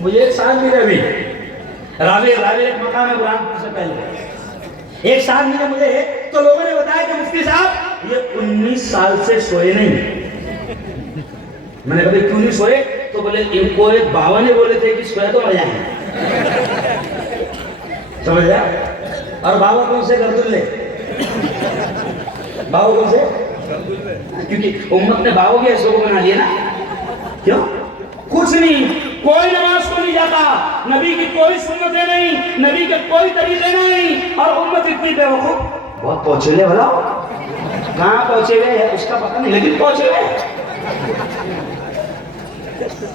मुझे एक साल मिले अभी रावे एक मकाम है बुरहानपुर से पहले, एक साल मिले मुझे, तो लोगों ने बताया कि मुफ्ती साहब ये 19 साल से सोए नहीं। मैंने कहा क्यों नहीं सोए? तो बोले इनको एक बाबा ने बोले थे कि सोए तो मर जाएंगे। समझ गया? और बाबा कौन से? गर्दुल्ले। बाबा कौन से? क्योंकि उम्मत ने बाबा के ऐसों को बना लिया ना। क्यों? कुछ नहीं, कोई नमाज को नहीं जाता, नबी की कोई सुन्नतें नहीं, नबी के कोई तरीके नहीं, और उम्मत इतनी बेवकूफ, बहुत पहुंचे वाला, कहाँ पहुंचे हुए है उसका पता नहीं, लेकिन पहुंचे हुए।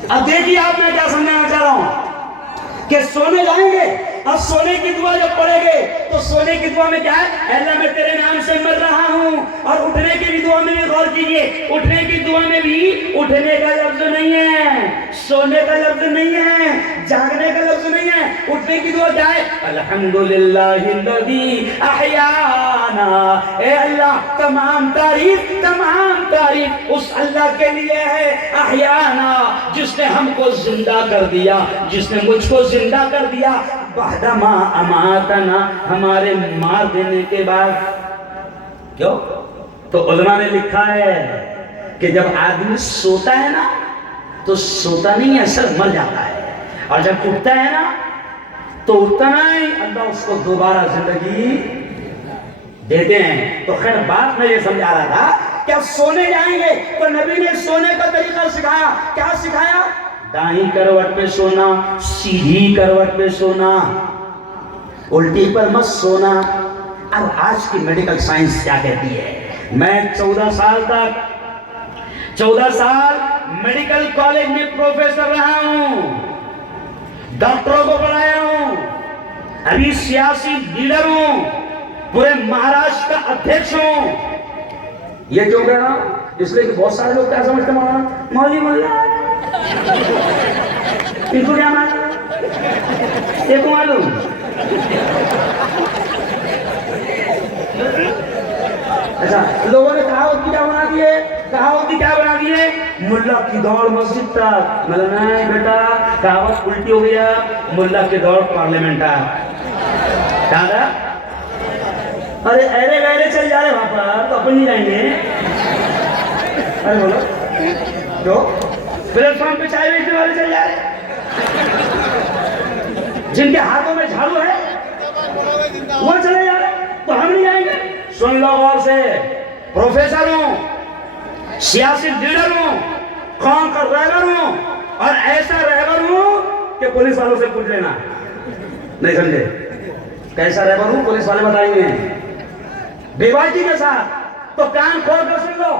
अब देखिए आप, मैं क्या समझाना चाह रहा हूं कि सोने जाएंगे, अब सोने की दुआ जब पढ़ेंगे तो सोने की दुआ में क्या है? अल्लाह मैं तेरे नाम से मर रहा हूं। और उठने की भी दुआ में भी गौर कीजिए, उठने की दुआ में भी उठने का लफ्ज नहीं है, सोने का लफ्ज नहीं है, जागने का लफ्ज नहीं है। उठने की दुआ क्या है? अल्हम्दुलिल्लाहिल्लज़ी अहयाना। ए अल्लाह, तमाम तारीफ उस अल्लाह के लिए है, अहयाना, जिसने हमको जिंदा कर दिया, जिसने मुझको जिंदा कर दिया, बहदमा अमातना, हमारे मार देने के बाद। क्यों? तो उलमा ने लिखा है कि जब आदमी सोता है ना तो सोता नहीं है, असल मर जाता है, और जब उठता है ना तो उठता नहीं, अल्लाह उसको दोबारा जिंदगी देते हैं। तो खैर बात मैं ये समझा रहा था कि अब सोने जाएंगे तो नबी ने सोने का तरीका सिखाया। क्या सिखाया? दाईं करवट पे सोना, सीधी करवट पे सोना, उल्टी पर मत सोना। अब आज की मेडिकल साइंस क्या कहती है? मैं 14 साल मेडिकल कॉलेज में प्रोफेसर रहा हूं, डॉक्टरों को पढ़ाया हूं, अभी सियासी लीडर हूं, पूरे महाराष्ट्र का अध्यक्ष हूं। ये क्यों कह रहा हूं? इसलिए कि बहुत सारे लोग क्या समझते हैं, मौलवी मुल्ला, इनको क्या मालूम, देखो मालूम। अच्छा, लोगों ने कहावत क्या बना दिए? कहावत क्या बना दिए? मुल्ला की दौड़ मस्जिद तक। मतलब नहीं बेटा, कहावत उल्टी हो गया, मुल्ला की दौड़ पार्लियामेंट तक। क्या? अरे अरे गहरे चल जा रहे वहां पर, तो अपन नहीं जाएंगे। अरे बोलो तो प्लेटफॉर्म पे चाय बेचने वाले चल जा रहे, जिनके हाथों में झाड़ू है वो चले जा रहे, तो हम नहीं जाएंगे। सुन लो गौर से, प्रोफेसर हूं, सियासी लीडर हूं, कौम का रहबर हूं, और ऐसा रहबर हूं कि पुलिस वालों से पूछ लेना। नहीं समझे? कैसा रहबर हूं पुलिस वाले बताएंगे बेवाजी के साथ। तो कान खोल कर सुन लो,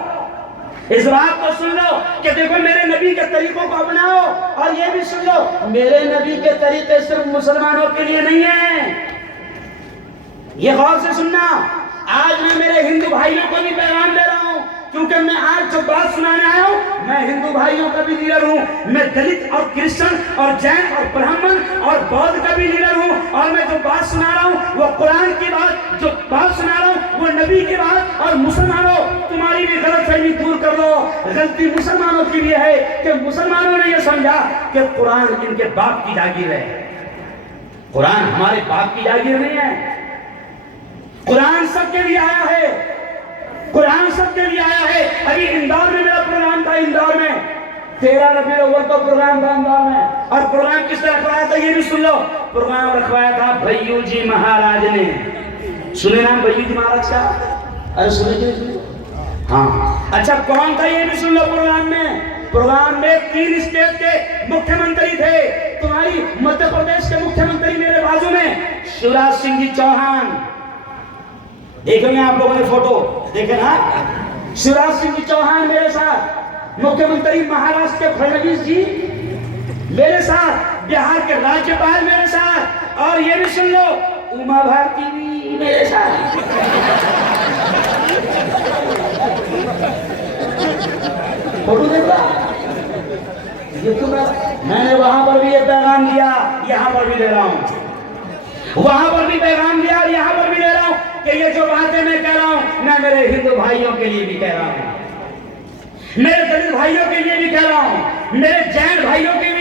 इस बात को सुन लो कि देखो मेरे नबी के तरीकों को अपनाओ, और ये भी सुन लो मेरे नबी के तरीके सिर्फ मुसलमानों के लिए नहीं है। ये गौर से सुनना। आज मैं मेरे हिंदू भाइयों को भी पैगाम दे रहा हूं, क्योंकि मैं आज जो बात सुनाने आया हूं, मैं हिंदू भाइयों का भी लीडर हूं, मैं दलित और क्रिश्चियन और जैन और ब्राह्मण और बौद्ध का भी लीडर हूं, और मैं जो बात सुना रहा हूं वो कुरान की बात, जो बात सुना रहा हूं वो नबी की बात। और मुसलमानों, तुम्हारी भी गलतफहमी दूर कर लो। गलती मुसलमानों की भी है कि मुसलमानों ने यह समझा कि कुरान इनके बाप की जागीर है। कुरान हमारे बाप की जागीर नहीं है, कुरान सबके लिए आया है, कुरान सबके लिए आया है। अभी इंदौर में मेरा प्रोग्राम था, इंदौर में 13 रबीउल अव्वल का प्रोग्राम था इंदौर में, और प्रोग्राम किसने रखवाया था ये भी सुन लो। प्रोग्राम रखवाया था भैयू जी महाराज ने। सुने नाम भैयू जी महाराज का? अरे सुने जी? हाँ, अच्छा कौन था ये भी सुन लो। प्रोग्राम में 3 स्टेट के मुख्यमंत्री थे। तुम्हारी मध्य प्रदेश के मुख्यमंत्री मेरे बाजू में, शिवराज सिंह जी चौहान, देखेंगे आप लोगों ने फोटो देखे ना, शिवराज सिंह जी चौहान मेरे साथ, मुख्यमंत्री महाराष्ट्र के फडणवीस जी मेरे साथ, बिहार के राज्यपाल मेरे साथ, और ये भी सुन लो उमा भारती भी मेरे साथ। फोटो देखा? ये तो मैंने वहां पर भी ये पैगाम दिया, यहां पर भी दे रहा हूं, वहां पर भी पैगाम दिया और यहां पर भी दे रहा हूं कि ये जो बातें मैं कह रहा हूं, मैं मेरे हिंदू भाइयों के लिए भी कह रहा हूं, मेरे दलित भाइयों के लिए भी कह रहा हूं, मेरे जैन भाइयों के